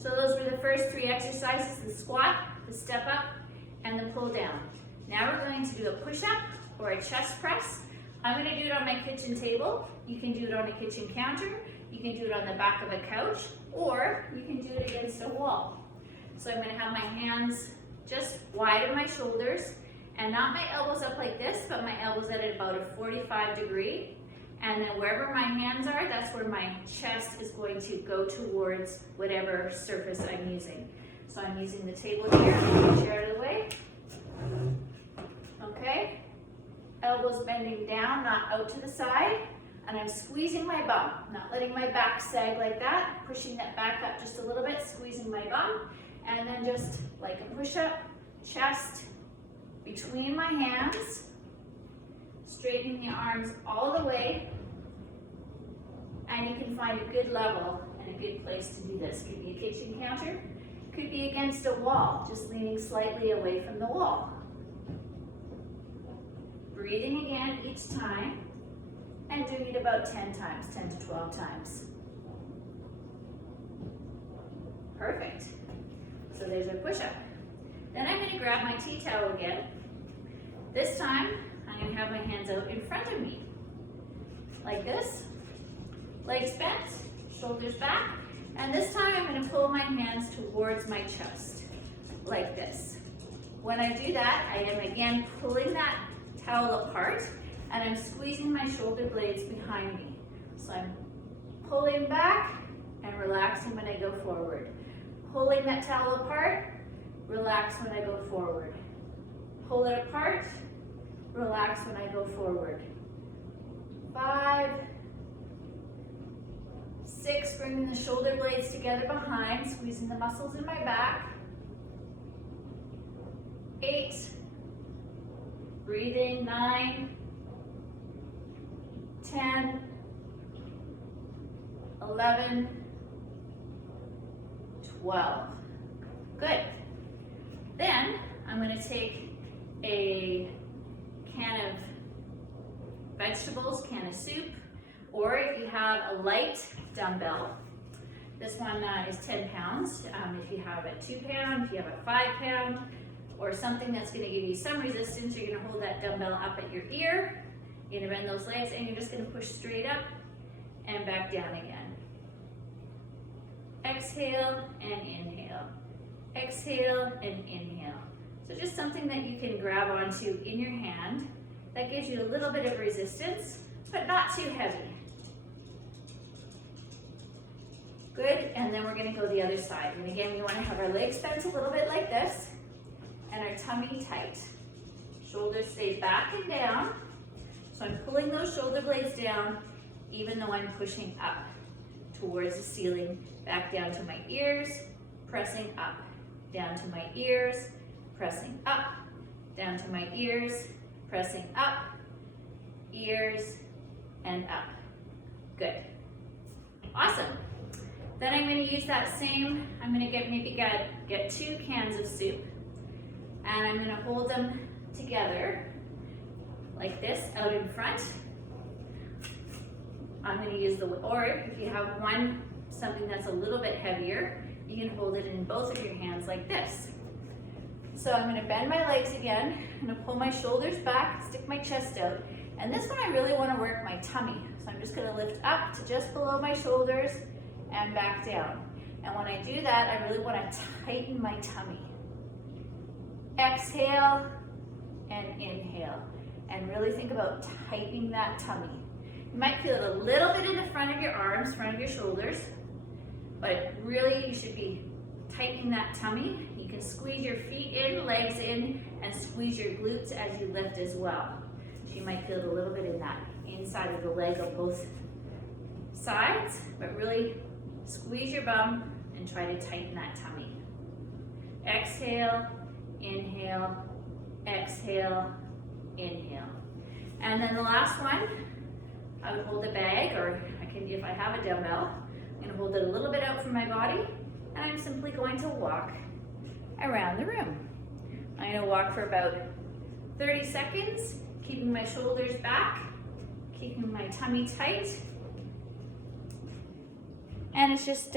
So those were the first 3 exercises, the squat, the step up, and the pull down. Now we're going to do a push-up or a chest press. I'm going to do it on my kitchen table. You can do it on a kitchen counter. You can do it on the back of a couch, or you can do it against a wall. So I'm going to have my hands just wide of my shoulders, and not my elbows up like this, but my elbows at about a 45 degree. And then wherever my hands are, that's where my chest is going to go towards whatever surface I'm using. So I'm using the table here, chair out of the way. Okay, elbows bending down, not out to the side. And I'm squeezing my bum, not letting my back sag like that, pushing that back up just a little bit, squeezing my bum. And then just like a push-up, chest between my hands, straightening the arms all the way, and you can find a good level and a good place to do this. Could be a kitchen counter, could be against a wall, just leaning slightly away from the wall. Breathing again each time, and doing it about 10 times, 10 to 12 times. Perfect. So there's our push-up. Then I'm going to grab my tea towel again. This time, I'm going to have my hands out in front of me, like this. Legs bent, shoulders back, and this time I'm going to pull my hands towards my chest, like this. When I do that, I am again pulling that towel apart, and I'm squeezing my shoulder blades behind me. So I'm pulling back and relaxing when I go forward. Pulling that towel apart, relax when I go forward. Pull it apart, relax when I go forward. 5, 6, bringing the shoulder blades together behind, squeezing the muscles in my back. 8, breathing, 9, 10, 11, 12. Good. Then I'm going to take a can of vegetables, can of soup, or if you have a light dumbbell, this one is 10 pounds. If you have a 2 pound, if you have a 5 pound, or something that's going to give you some resistance, you're going to hold that dumbbell up at your ear. You're going to bend those legs, and you're just going to push straight up and back down again. Exhale and inhale. Exhale and inhale. So just something that you can grab onto in your hand that gives you a little bit of resistance, but not too heavy. Good, and then we're going to go the other side. And again, we want to have our legs bent a little bit like this, and our tummy tight. Shoulders stay back and down. So I'm pulling those shoulder blades down, even though I'm pushing up towards the ceiling, back down to my ears, pressing up, down to my ears, pressing up, down to my ears, pressing up, ears, and up. Good. Awesome. Then I'm going to use that same, I'm going to get 2 cans of soup, and I'm going to hold them together like this out in front. I'm going to use or if you have something that's a little bit heavier, you can hold it in both of your hands like this. So I'm going to bend my legs again. I'm going to pull my shoulders back, stick my chest out. And this one I really want to work my tummy. So I'm just going to lift up to just below my shoulders and back down. And when I do that, I really want to tighten my tummy. Exhale and inhale. And really think about tightening that tummy. You might feel it a little bit in the front of your arms, front of your shoulders, but really you should be tightening that tummy. You can squeeze your feet in, legs in, and squeeze your glutes as you lift as well. So you might feel it a little bit in that inside of the leg on both sides, but really squeeze your bum and try to tighten that tummy. Exhale, inhale, exhale, inhale. And then the last one, I would hold the bag, or I can, if I have a dumbbell, I'm going to hold it a little bit out from my body, and I'm simply going to walk around the room. I'm going to walk for about 30 seconds, keeping my shoulders back, keeping my tummy tight. And it's just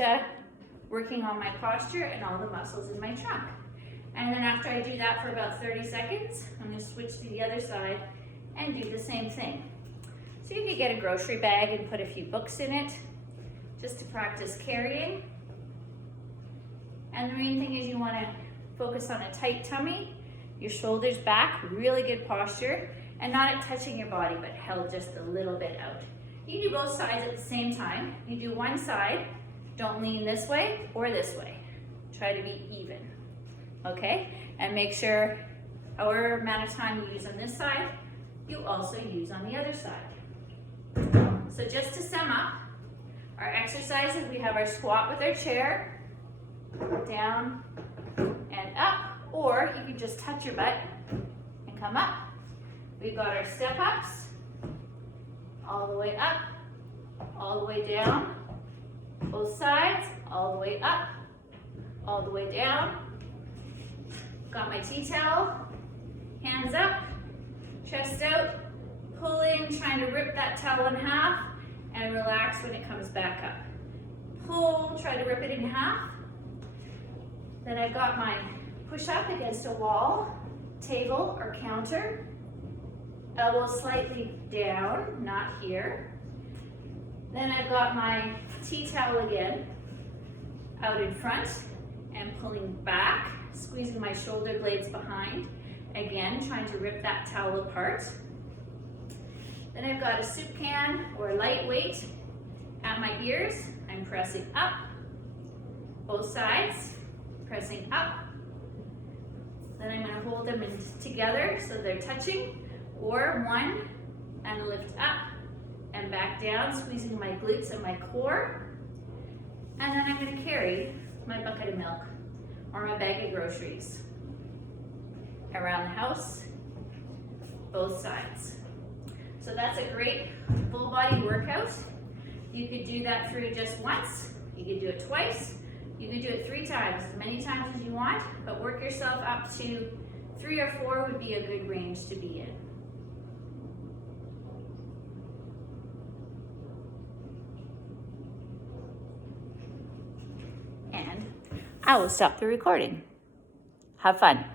working on my posture and all the muscles in my trunk. And then after I do that for about 30 seconds, I'm gonna switch to the other side and do the same thing. So you could get a grocery bag and put a few books in it, just to practice carrying. And the main thing is you wanna focus on a tight tummy, your shoulders back, really good posture, and not it touching your body, but held just a little bit out. You can do both sides at the same time. You do one side, don't lean this way or this way. Try to be even, okay? And make sure however amount of time you use on this side, you also use on the other side. So just to sum up, our exercises, we have our squat with our chair, down and up, or you can just touch your butt and come up. We've got our step ups, all the way up, all the way down, both sides, all the way up, all the way down. Got my tea towel, hands up, chest out, pulling, trying to rip that towel in half, and relax when it comes back up. Pull, try to rip it in half. Then I've got my push up against a wall, table, or counter. Elbows slightly down, not here. Then I've got my tea towel again, out in front, and pulling back, squeezing my shoulder blades behind. Again, trying to rip that towel apart. Then I've got a soup can or lightweight at my ears. I'm pressing up, both sides, pressing up. Then I'm going to hold them together so they're touching, or one, and lift up and back down, squeezing my glutes and my core. And then I'm going to carry my bucket of milk or my bag of groceries around the house, both sides. So that's a great full body workout. You could do that through just once, you could do it twice, you could do it 3 times, as many times as you want, but work yourself up to 3 or 4 would be a good range to be in. And I will stop the recording. Have fun.